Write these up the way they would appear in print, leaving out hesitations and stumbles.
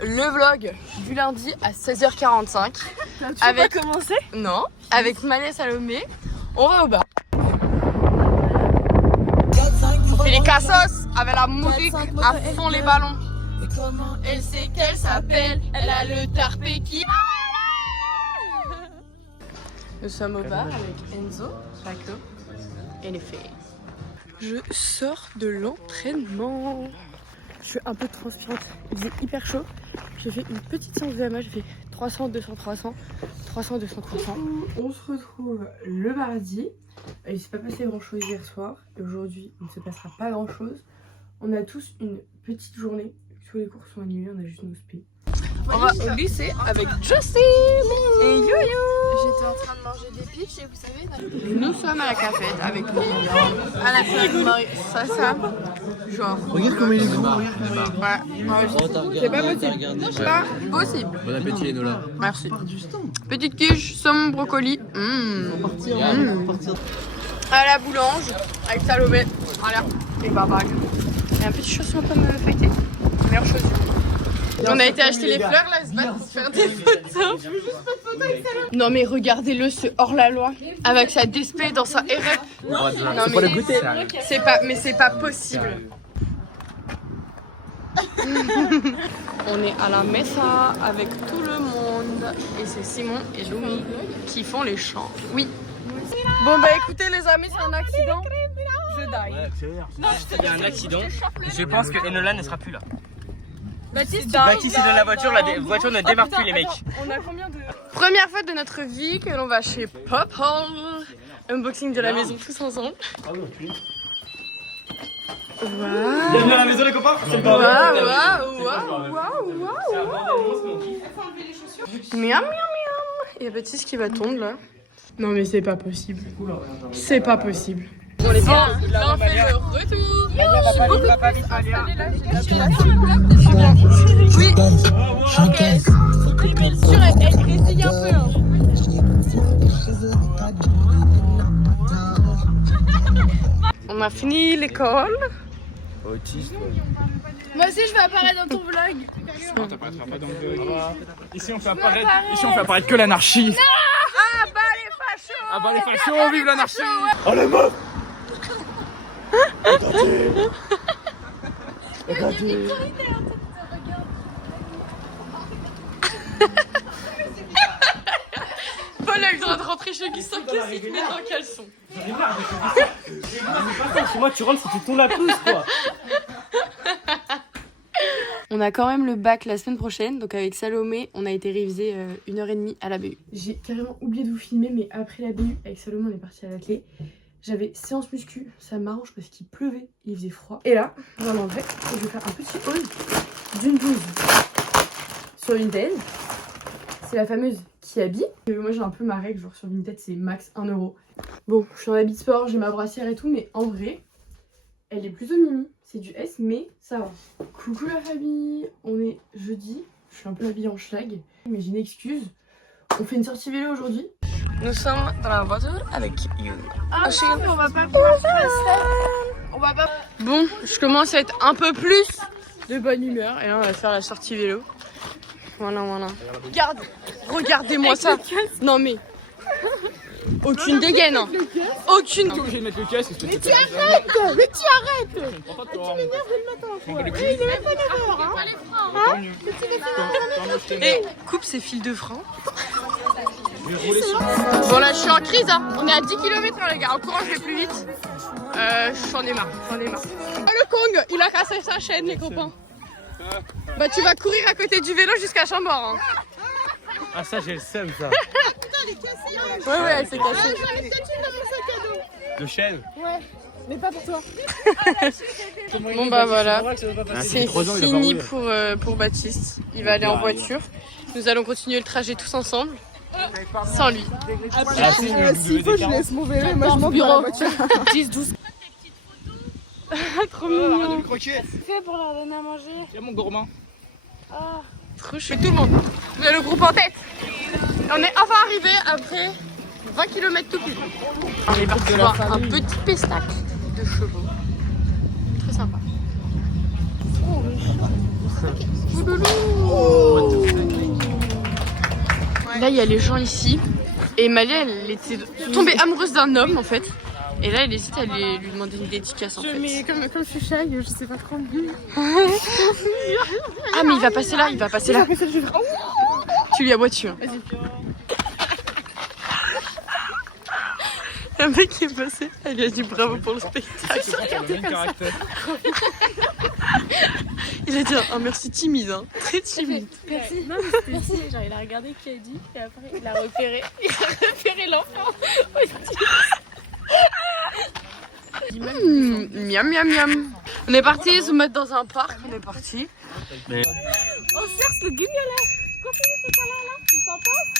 le vlog du lundi à 16h45. Avec commencé? Non, avec Malia Salomé. On va au bar. On fait les cassos avec la musique à fond les ballons. Elle sait qu'elle s'appelle, elle a le tarpé qui... Nous sommes au bar avec Enzo, Paco et les filles. Je sors de l'entraînement. Je suis un peu transpirante, il faisait hyper chaud. J'ai fait une petite séance de VMA, j'ai fait 300, 200, 300, 300, 200, 300. On se retrouve le mardi. Il ne s'est pas passé grand chose hier soir et aujourd'hui il ne se passera pas grand chose. On a tous une petite journée, tous les cours sont annulés, on a juste nos spé. On va au lycée avec Justine et Yo-Yo. J'étais en train de manger des pitchs et vous savez... Nous sommes à la cafette avec Lilian, à la fête, ça, genre... Regarde comment il est beau, regarde comment il est beau. C'est pas possible, c'est pas possible. Bon appétit Enola. Merci. Petite quiche, saumon, brocoli. À la boulange, avec Salomé, voilà, et Babag. Et un petit chausson comme feuilleté, meilleure chose. On a été acheter les fleurs là, se battre, se faire des photos. Je veux juste pas de photos avec Salomé. Non mais regardez-le, ce hors-la-loi, avec sa DSP dans sa RF. Non mais Faut le goûter. c'est pas, mais c'est pas possible. On est à la mesa avec tout le monde et c'est Simon et Louis qui font les chants. Oui. Bon bah écoutez les amis, c'est un accident. Je die. Il y a un accident. Je pense que Enola ne sera plus là. Baptiste Baptiste est dans la voiture, la voiture ne démarre plus les mecs. On a combien de... Première fois de notre vie que l'on va chez Pop Hall. Unboxing de la maison tous ensemble. Waouh. Bienvenue à la maison les copains. Miam miam miam. Il y a Baptiste qui va tondre là. Non mais c'est pas possible. C'est pas possible. On est pas. Là on fait le retour. Je suis beaucoup plus installée là. C'est bien. Oui. Ok. Sur elle, essaye un peu. Hein. On a fini l'école. Autiste. Moi aussi je vais apparaître dans ton vlog. Non, t'apparaîtras pas dans le vlog. Ici on fait apparaître que l'anarchie. Ah bah les fachos. Ah bah les fachos, vive l'anarchie. Oh la meuf. Regardez. Paul a eu le droit de rentrer chez lui sans qu'il se mette en caleçon. Chez moi tu rentres si tu tournes la pousse quoi. On a quand même le bac la semaine prochaine, donc avec Salomé, on a été révisé 1h30 à la BU. J'ai carrément oublié de vous filmer, mais après la BU, avec Salomé, on est parti à la clé. J'avais séance muscu, ça m'arrange parce qu'il pleuvait, il faisait froid. Et là, je vais l'enlever et je vais faire un petit haul d'une blouse sur Vinted. C'est la fameuse qui habille. Moi j'ai un peu ma règle, genre sur Vinted c'est max 1 €. Bon, je suis en habit de sport, j'ai ma brassière et tout, mais en vrai, elle est plutôt mimi. C'est du S, mais ça va. Coucou la famille, on est jeudi. Je suis un peu habillée en schlag, mais j'ai une excuse. On fait une sortie vélo aujourd'hui. Nous sommes dans la voiture avec You. Ah non, on va pas pouvoir faire ça. On va pas... Bon, je commence à être un peu plus de bonne humeur. Et là, on va faire la sortie vélo. Voilà. Regardez-moi ça. Non mais... Aucune dégaine, hein. Aucune. T'es obligé de mettre le casque. Mais tu arrêtes. Tu m'énerves dès le matin. Il est même pas 9h. Et coupe ces fils de frein. Bon là je suis en crise hein. On est à 10 km les gars. En courant je vais plus vite. J'en ai marre. Ah, le Kong il a cassé sa chaîne les copains. Bah tu vas courir à côté du vélo jusqu'à Chambord hein. Ah ça j'ai le seum ça. Ouais elle s'est cassée. Le chêne. Ouais, mais pas pour toi. Bon bah voilà. C'est Ah, 3 ans, il a pas fini roulé. pour Baptiste. Il va aller en voiture. Nous allons continuer le trajet tous ensemble. Sans lui. S'il faut, je laisse mon vélo et moi je monte dans la voiture. 10, 12. Trop mignon. Fais pour leur donner à manger. Tiens mon gourmand. Trop chou. Tout le monde. Vous avez le groupe en tête. On est enfin arrivé après 20 km tout pile. On est parti voir un petit pestac de chevaux. Très sympa. Là, il y a les gens ici. Et Malia, elle était tombée amoureuse d'un homme en fait. Et là, elle hésite à lui demander une dédicace en fait. Mais comme je suis shy, je sais pas trop. Ah, mais il va passer là, il va passer là. Tu lui aboies dessus. Vas-y. Un mec qui est passé, elle lui a dit bravo pour le spectacle. Il a dit un merci timide, hein. Très timide. Merci. Non, mais c'était genre il a regardé qui a dit et après il a repéré l'enfant. Miam miam miam. On est parti se mettre dans un parc, on est parti. On cherche le guignol là. Continue tout à l'heure là, tu t'en passes.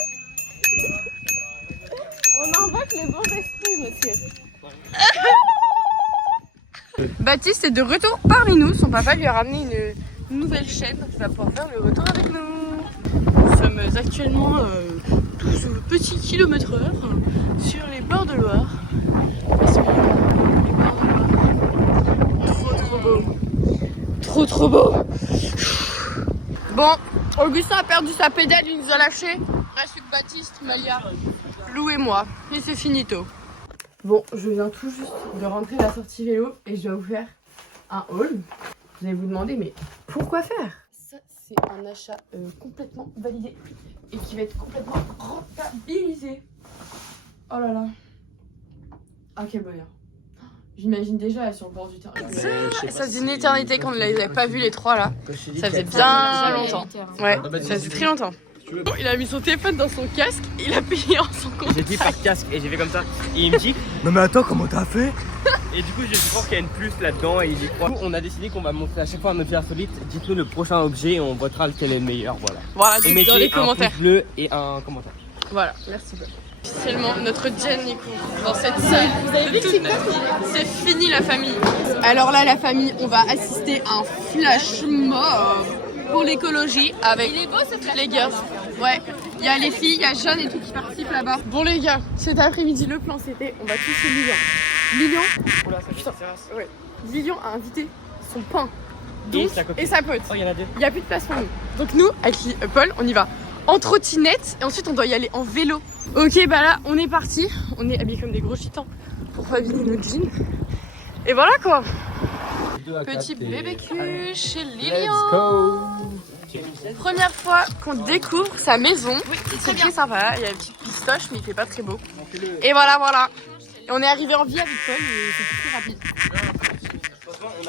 On invoque les bons esprits, monsieur. Baptiste est de retour parmi nous. Son papa lui a ramené une nouvelle chaîne, donc il va pouvoir faire le retour avec nous. Nous sommes actuellement tous au petit kilomètre/heure sur les bords de Loire. Sur les bords de Loire. Trop beau. Trop beau. Bon, Augustin a perdu sa pédale, il nous a lâché. Reste que Baptiste, Malia, Lou et moi. Et c'est finito. Bon, je viens tout juste de rentrer à la sortie vélo et je dois vous faire un haul. Vous allez vous demander, mais pourquoi faire? Ça, c'est un achat complètement validé et qui va être complètement rentabilisé. Oh là là. Ah, quel bonheur. J'imagine déjà sur le bord du terrain. Ça faisait une éternité qu'on ne les avait pas vus les trois là. Ça faisait bien longtemps. Ouais, ça faisait très longtemps. Bon, il a mis son téléphone dans son casque, il a payé en son compte. J'ai dit pas de casque et j'ai fait comme ça. Et il me dit Non mais attends, comment t'as fait? et du coup je pense qu'il y a une plus là-dedans et il y croit. On a décidé qu'on va montrer à chaque fois un objet insolite. Dites-nous le prochain objet et on votera lequel est le meilleur. Voilà. Voilà, Et dites mettez dans les un commentaires. pouce bleu et un commentaire. Voilà, merci beaucoup. Officiellement, notre Jenny court dans cette salle. Vous avez vu toute notre vie. C'est fini la famille. Alors là, la famille, on va assister à un flash mob pour l'écologie avec les gars. Ouais, il y a les filles, il y a Jeanne et tout qui participent là-bas. Bon les gars, cet après-midi, le plan c'était, on va toucher Lilian. Lilian, ouais. Lilian a invité son pain et sa pote. Oh, il y en a deux. Il n'y a plus de place pour nous. Donc nous, avec Paul, on y va en trottinette et ensuite on doit y aller en vélo. Ok, bah là, on est parti. On est habillés comme des gros gitans pour pas vider nos jeans. Et voilà quoi. Petit BBQ chez Lilian. Première fois qu'on découvre sa maison. C'est très sympa. Il y a une petite pistoche, mais il fait pas très beau. Et voilà. Et on est arrivé en vie avec Paul et c'est plus rapide.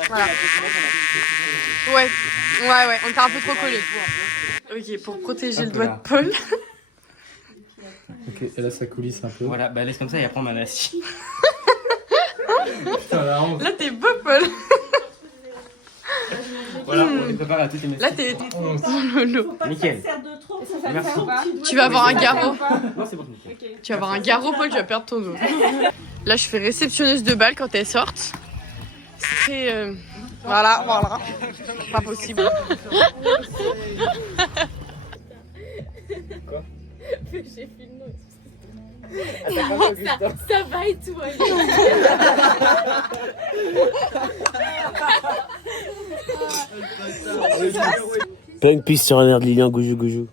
Voilà. Ouais, on était un peu trop collés. Ok, pour protéger le doigt de Paul. Ok, et là ça coulisse un peu. Voilà, bah laisse comme ça et après on en a assis. Putain, la honte. Là, t'es beau, Paul. Voilà, on est préparé à toutes les messages. Là, t'es dans le lot. Nickel. Merci. Tu vas avoir un garrot. Non, c'est bon, nickel. Tu vas avoir un garrot, Paul, tu vas perdre ton dos. Là, je fais réceptionneuse de bal quand elles sortent. C'est très... Voilà. Pas possible. Quoi? J'ai filmé. Ça va et toi. Plein de pistes sur un air de Lilian, goujou.